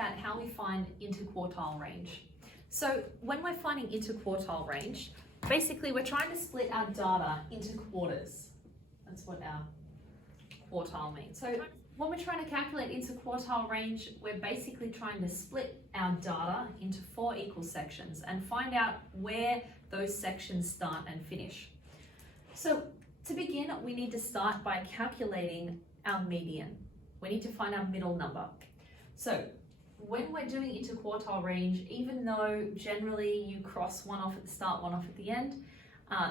at how we find interquartile range. So when we're finding interquartile range, basically we're trying to split our data into quarters. That's what our quartile means. So when we're trying to calculate interquartile range, we're basically trying to split our data into 4 equal sections and find out where those sections start and finish. So to begin, we need to start by calculating our median. We need to find our middle number. So when we're doing interquartile range, even though generally you cross one off at the start, one off at the end,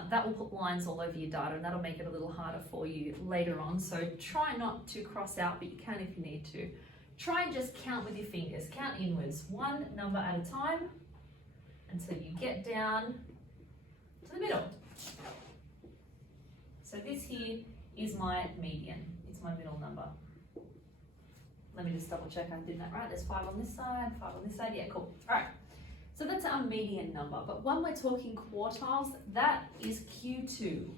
that will put lines all over your data and that'll make it a little harder for you later on. So try not to cross out, but you can if you need to. Try and just count with your fingers, count inwards, one number at a time until you get down to the middle. So this here is my median, it's my middle number. Let me just double check I did that right. There's 5 on this side, 5 on this side. Yeah, cool. All right. So that's our median number. But when we're talking quartiles, that is Q2.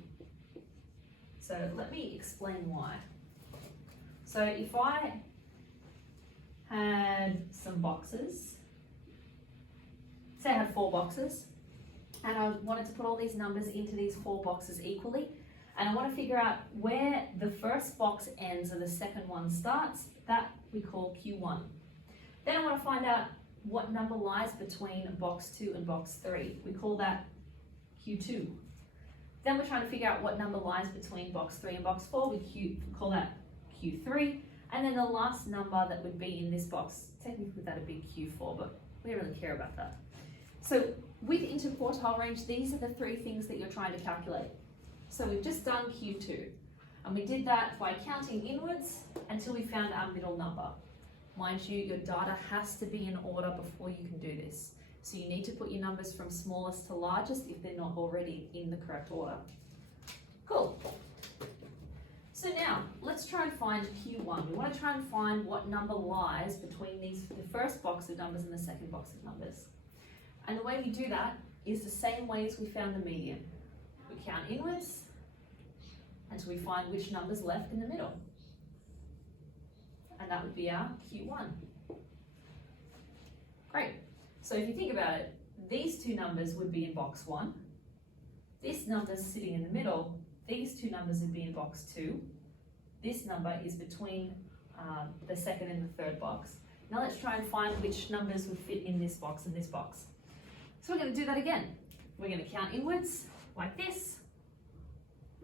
So let me explain why. So if I had some boxes, say I had 4 boxes, and I wanted to put all these numbers into these 4 boxes equally, and I want to figure out where the first box ends and the second one starts, that we call Q1. Then I want to find out what number lies between box 2 and box 3. We call that Q2. Then we're trying to figure out what number lies between box 3 and box 4. We call that Q3. And then the last number that would be in this box, technically that would be Q4, but we don't really care about that. So with interquartile range, these are the 3 things that you're trying to calculate. So we've just done Q2, and we did that by counting inwards until we found our middle number. Mind you, your data has to be in order before you can do this. So you need to put your numbers from smallest to largest if they're not already in the correct order. Cool. So now, let's try and find Q1. We want to try and find what number lies between the first box of numbers and the second box of numbers. And the way we do that is the same way as we found the median. We count inwards until we find which number's left in the middle. And that would be our Q1. Great. So if you think about it, these 2 numbers would be in box 1. This number's sitting in the middle. These 2 numbers would be in box 2. This number is between the second and the third box. Now let's try and find which numbers would fit in this box and this box. So we're going to do that again. We're going to count inwards like this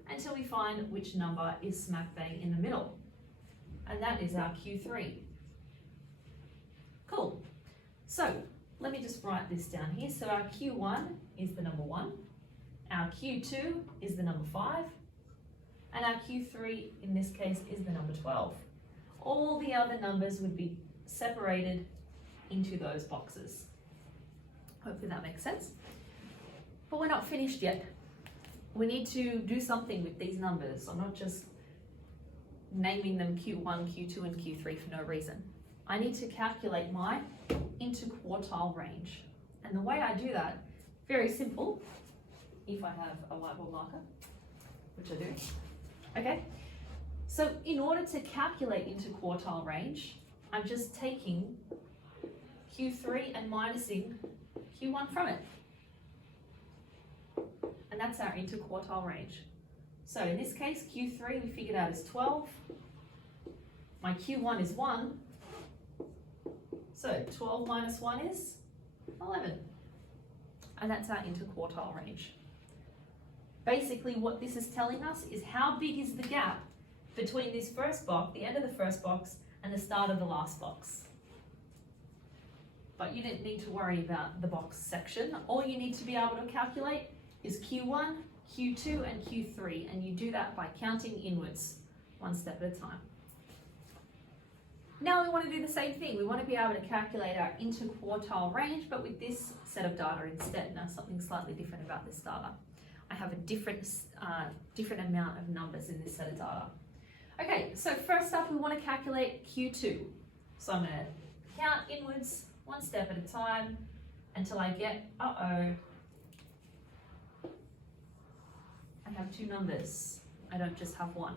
until we find which number is smack bang in the middle. And that is our Q3. Cool. So let me just write this down here. So our Q1 is the number 1, our Q2 is the number 5, and our Q3 in this case is the number 12. All the other numbers would be separated into those boxes. Hopefully that makes sense. But we're not finished yet. We need to do something with these numbers. I'm not just naming them Q1, Q2, and Q3 for no reason. I need to calculate my interquartile range. And the way I do that, very simple, if I have a whiteboard marker, which I do. Okay, so in order to calculate interquartile range, I'm just taking Q3 and minusing Q1 from it. And that's our interquartile range. So in this case, Q3 we figured out is 12. My Q1 is 1. So 12 minus 1 is 11. And that's our interquartile range. Basically what this is telling us is how big is the gap between this first box, the end of the first box, and the start of the last box. But you don't need to worry about the box section. All you need to be able to calculate is Q1, Q2, and Q3, and you do that by counting inwards, one step at a time. Now we want to do the same thing. We want to be able to calculate our interquartile range, but with this set of data instead. Now something slightly different about this data. I have a different amount of numbers in this set of data. Okay, so first up we want to calculate Q2. So I'm going to count inwards, one step at a time, until I get, I have 2 numbers. I don't just have 1.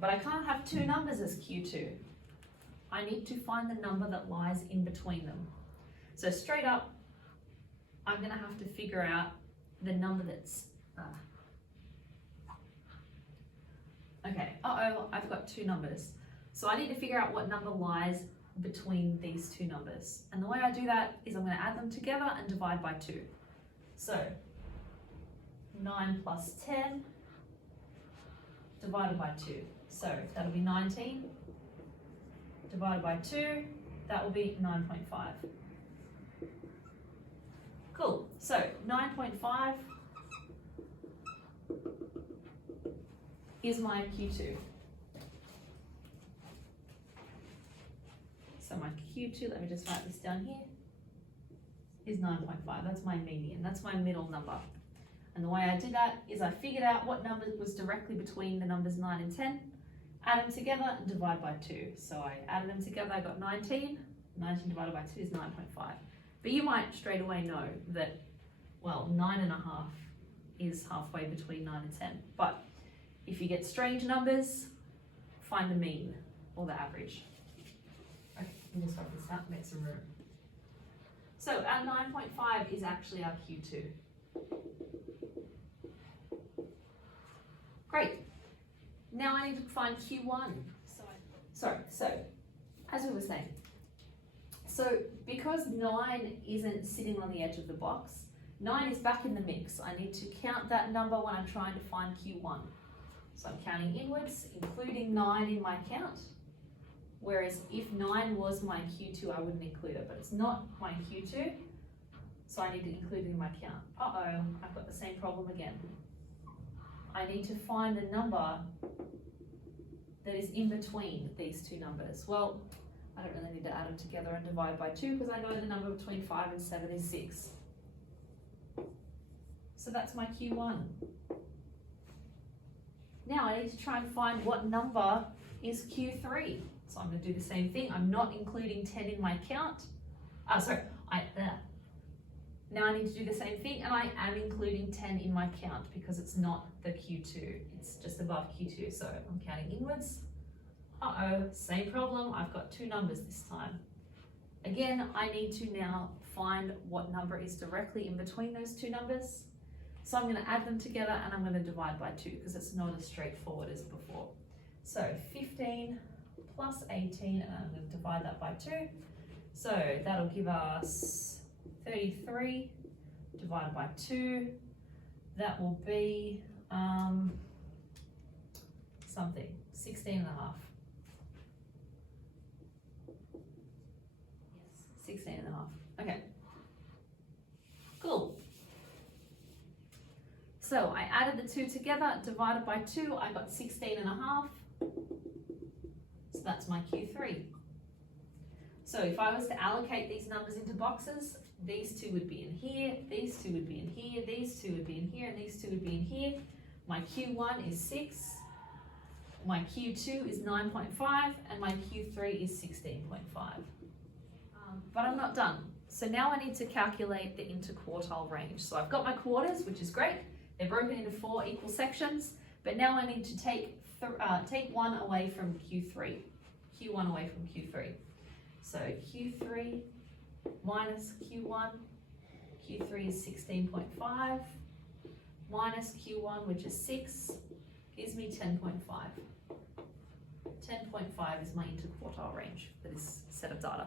But I can't have 2 numbers as Q2. I need to find the number that lies in between them. So straight up, I'm gonna have to figure out the number that's, okay, I've got two numbers. So I need to figure out what number lies between these two numbers. And the way I do that is I'm gonna add them together and divide by 2. So 9 plus 10 divided by 2. So that'll be 19 divided by 2, that will be 9.5. Cool, so 9.5 is my Q2. So my Q2, let me just write this down here, is 9.5. That's my median, that's my middle number. And the way I did that is I figured out what number was directly between the numbers 9 and 10, add them together and divide by 2. So I added them together, I got 19. 19 divided by 2 is 9.5. But you might straight away know that, well, 9.5 is halfway between 9 and 10. But if you get strange numbers, find the mean or the average. Okay, let me just write this out, make some room. So our 9.5 is actually our Q2. Great. Now I need to find Q1. So as we were saying, so because 9 isn't sitting on the edge of the box, 9 is back in the mix. I need to count that number when I'm trying to find Q1. So I'm counting inwards, including 9 in my count. Whereas if 9 was my Q2, I wouldn't include it, but it's not my Q2, so I need to include it in my count. I've got the same problem again. I need to find the number that is in between these two numbers. Well, I don't really need to add them together and divide by 2 because I know the number between 5 and 7 is 6. So that's my Q1. Now I need to try and find what number is Q3. So I'm going to do the same thing. I'm not including 10 in my count. Now I need to do the same thing, and I am including 10 in my count because it's not the Q2. It's just above Q2, so I'm counting inwards. Same problem. I've got two numbers this time. Again, I need to now find what number is directly in between those two numbers. So I'm going to add them together and I'm going to divide by 2 because it's not as straightforward as before. So 15 plus 18, and I'm going to divide that by 2. So that'll give us 33 divided by 2. That will be 16 and a half. Yes, 16 and a half. Okay. Cool. So I added the 2 together, divided by 2, I got 16 and a half. So that's my Q3. So if I was to allocate these numbers into boxes, these 2 would be in here, these 2 would be in here, these 2 would be in here, and these 2 would be in here. My Q1 is 6, my Q2 is 9.5, and my Q3 is 16.5. But I'm not done. So now I need to calculate the interquartile range. So I've got my quarters, which is great. They're broken into 4 equal sections, but now I need to take 1 away from Q3, Q1 away from Q3. So Q3 minus Q1, Q3 is 16.5, minus Q1, which is 6, gives me 10.5. 10.5 is my interquartile range for this set of data.